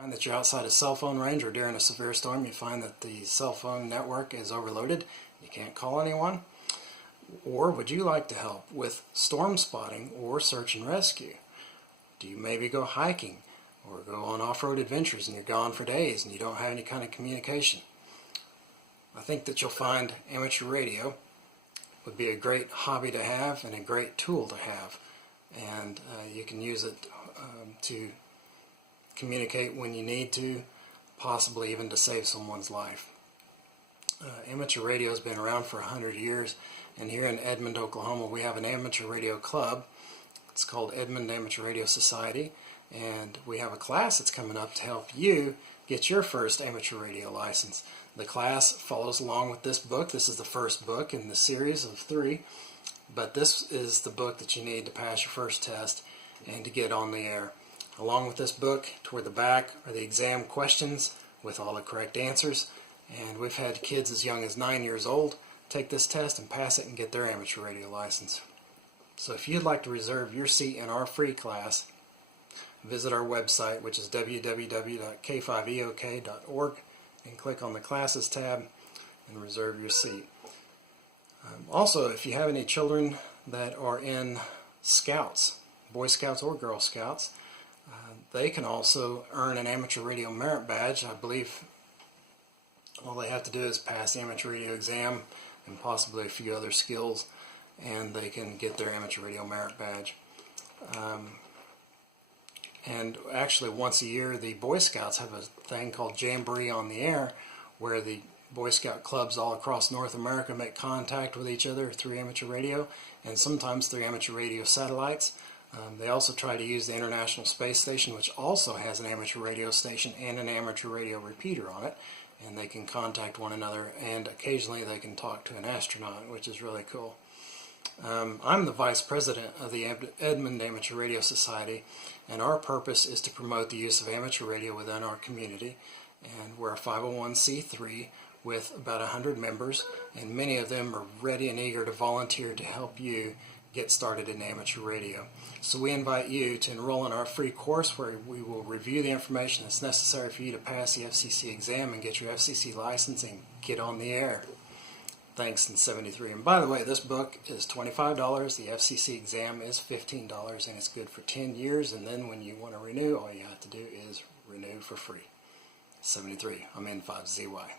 Find that you're outside of cell phone range, or during a severe storm you find that the cell phone network is overloaded, you can't call anyone? Or would you like to help with storm spotting or search and rescue? Do you maybe go hiking or go on off-road adventures and you're gone for days and you don't have any kind of communication? I think that you'll find amateur radio would be a great hobby to have and a great tool to have, and you can use it to communicate when you need to, possibly even to save someone's life. Amateur radio has been around for 100 years, and here in Edmond, Oklahoma, we have an amateur radio club. It's called Edmond Amateur Radio Society, and we have a class that's coming up to help you get your first amateur radio license. The class follows along with this book. This is the first book in the series of 3, but this is the book that you need to pass your first test and to get on the air. Along with this book, toward the back are the exam questions with all the correct answers, and we've had kids as young as 9 years old take this test and pass it and get their amateur radio license. So if you'd like to reserve your seat in our free class, visit our website, which is www.k5eok.org, and click on the Classes tab and reserve your seat. Also, if you have any children that are in Scouts, Boy Scouts or Girl Scouts, they can also earn an amateur radio merit badge. I believe all they have to do is pass the amateur radio exam and possibly a few other skills, and they can get their amateur radio merit badge. And actually, once a year, the Boy Scouts have a thing called Jamboree on the Air, where the Boy Scout clubs all across North America make contact with each other through amateur radio, and sometimes through amateur radio satellites. They also try to use the International Space Station, which also has an amateur radio station and an amateur radio repeater on it, and they can contact one another, and occasionally they can talk to an astronaut, which is really cool. I'm the Vice President of the Edmond Amateur Radio Society, and our purpose is to promote the use of amateur radio within our community, and we're a 501c3 with about 100 members, and many of them are ready and eager to volunteer to help you get started in amateur radio. So we invite you to enroll in our free course, where we will review the information that's necessary for you to pass the FCC exam and get your FCC license and get on the air. Thanks, and 73. And by the way, this book is $25. The FCC exam is $15, and it's good for 10 years. And then when you want to renew, all you have to do is renew for free. 73. I'm N5ZY.